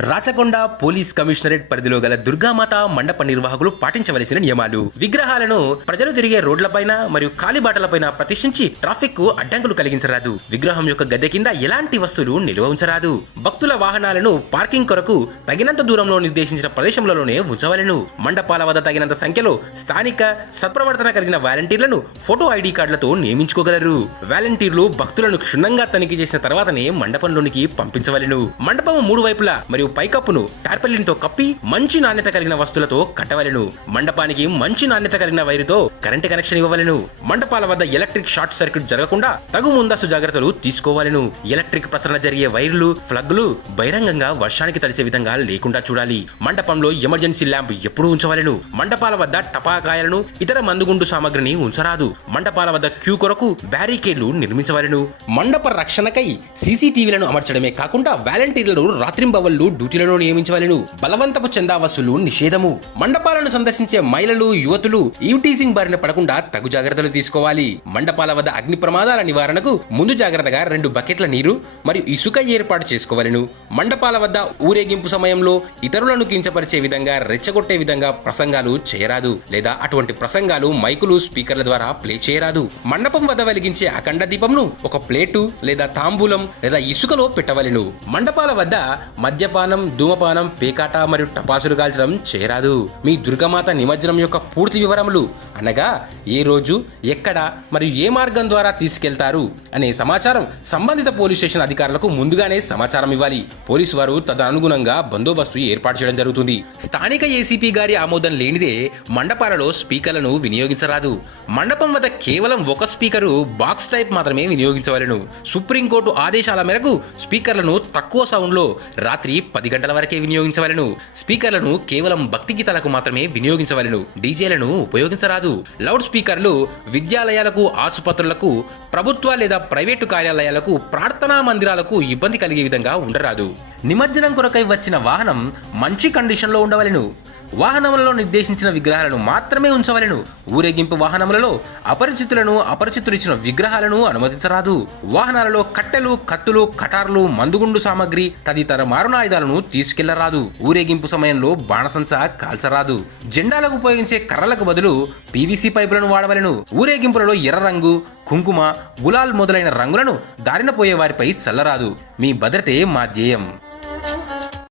Rachakonda police commissionerate పరిధిలో గల దుర్గామాత మండప నిర్వాహకులు పాటించవలసిన నియమాలు. విగ్రహాలను ప్రజలు తిరిగే రోడ్లపైన మరియు కాలిబాటలపైన ప్రతిష్ఠించి ట్రాఫిక్కు అడ్డంకులు కలిగించరాదు. విగ్రహం యొక్క గద్దె కింద ఎలాంటి వస్తువులు నిల్వ ఉంచరాదు. భక్తుల వాహనాలను పార్కింగ్ కొరకు తగినంత దూరంలో నిర్దేశించిన ప్రదేశంలోనే ఉంచవలెను. మండపాల వద్ద తగినంత సంఖ్యలో స్థానిక సత్ప్రవర్తన కలిగిన వాలంటీర్లను ఫోటో ఐడి కార్డులతో నియమించుకోగలరు. వాలంటీర్లు భక్తులను క్షుణ్ణంగా తనిఖీ చేసిన తర్వాతనే మండపంలోనికి పంపించవలెను. మండపం మూడు వైపులా మరియు పైకప్పును టార్పలిన్తో కప్పి మంచి నాణ్యత కలిగిన వస్తువులతో కట్టవలెను. మండపానికి మంచి నాణ్యత కలిగిన వైరుతో కరెంటు కనెక్షన్ ఇవ్వవలెను. మండపాల వద్ద ఎలక్ట్రిక్ షార్ట్ సర్క్యూట్ జరగకుండా తగు ముందస్తు జాగ్రత్తలు తీసుకోవాలను. ఎలక్ట్రిక్ ప్రసరణ జరిగే వైర్లు ఫ్లగ్లు బహిరంగంగా వర్షానికి తడిసే విధంగా లేకుండా చూడాలి. మండపంలో ఎమర్జెన్సీ ల్యాంప్ ఎప్పుడూ ఉంచవలెను. మండపాల వద్ద టపాకాయలను ఇతర మందుగుండు సామగ్రిని ఉంచరాదు. మండపాల వద్ద క్యూ కొరకు బ్యారికేడ్లు నిర్మించవలెను. మండప రక్షణకై సీసీటీవీలను అమర్చడమే కాకుండా వాలంటీర్లను రాత్రింబవళ్ళు డ్యూటీలను నియమించవలెను. బలవంతపు చందావసులు నిషేధము. మండపాలను సందర్శించే మహిళలు యువతులు ఈవ్టీజింగ్ బారిన పడకుండా తగు జాగ్రత్తలు తీసుకోవాలి. మండపాల వద్ద అగ్ని ప్రమాదాల నివారణకు ముందు జాగ్రత్తగా రెండు బకెట్ల నీరు మరియు ఇసుక ఏర్పాటు చేసుకోవలెను. మండపాల వద్ద ఊరేగింపు సమయంలో ఇతరులను కించపరిచే విధంగా రెచ్చగొట్టే విధంగా ప్రసంగాలు చేయరాదు లేదా అటువంటి ప్రసంగాలు మైకులు స్పీకర్ల ద్వారా ప్లే చేయరాదు. మండపం వద్ద వెలిగించే అఖండ దీపంను ఒక ప్లేటు లేదా తాంబూలం లేదా ఇసుకలో పెట్టవలెను. మండపాల వద్ద మద్యపానం ధూమపానం పేకాట మరియు టపాసులు కాల్చడం చేరాదు మీ దుర్గమాత నిమజ్జనం యొక్క పూర్తి వివరములు అనగా ఏ రోజు ఎక్కడ మరియు ఏ మార్గం ద్వారా తీసుకెళ్తారు అనే సమాచారం సంబంధిత పోలీస్ స్టేషన్ అధికారులకు ముందుగానే సమాచారం ఇవ్వాలి. పోలీసు వారు తదనుగుణంగా బందోబస్తు ఏర్పాటు చేయడం జరుగుతుంది. స్థానిక ఏసీపీ గారి ఆమోదం లేనిదే మండపాలలో స్పీకర్లను వినియోగించరాదు. మండపం వద్ద కేవలం ఒక స్పీకరు బాక్స్ టైప్ మాత్రమే వినియోగించవలెను. సుప్రీంకోర్టు ఆదేశాల మేరకు స్పీకర్లను తక్కువ సౌండ్లో రాత్రి పది గంటల వరకే వినియోగించవలెను. స్పీకర్లను కేవలం భక్తి గీతాలకు మాత్రమే వినియోగించవలెను. డీజేలను ఉపయోగించరాదు. లౌడ్ స్పీకర్లు విద్యాలయాలకు ఆసుపత్రులకు ప్రభుత్వ లేదా ప్రైవేటు కార్యాలయాలకు ప్రార్థనా మందిరాలకు ఇబ్బంది కలిగే విధంగా ఉండరాదు. నిమజ్జనం కొరకై వచ్చిన వాహనం మంచి కండిషన్లో ఉండవలెను. వాహనములలో నిర్దేశించిన విగ్రహాలను మాత్రమే ఉంచవలెను. ఊరేగింపు వాహనములలో అపరిచితులను అపరిచితులు ఇచ్చిన విగ్రహాలను అనుమతించరాదు. వాహనాలలో కట్టెలు కత్తులు కటార్లు మందుగుండు సామగ్రి తదితర మారణాయుధాలను తీసుకెళ్ళరాదు. ఊరేగింపు సమయంలో బాణసంచ కాల్చరాదు. జెండాలకు ఉపయోగించే కర్రలకు బదులు పీవీసీ పైపులను వాడవలెను. ఊరేగింపులలో ఎర్ర రంగు కుంకుమ గులాల్ మొదలైన రంగులను దారిన పోయే వారిపై చల్లరాదు. మీ భద్రతే మా ధ్యేయం.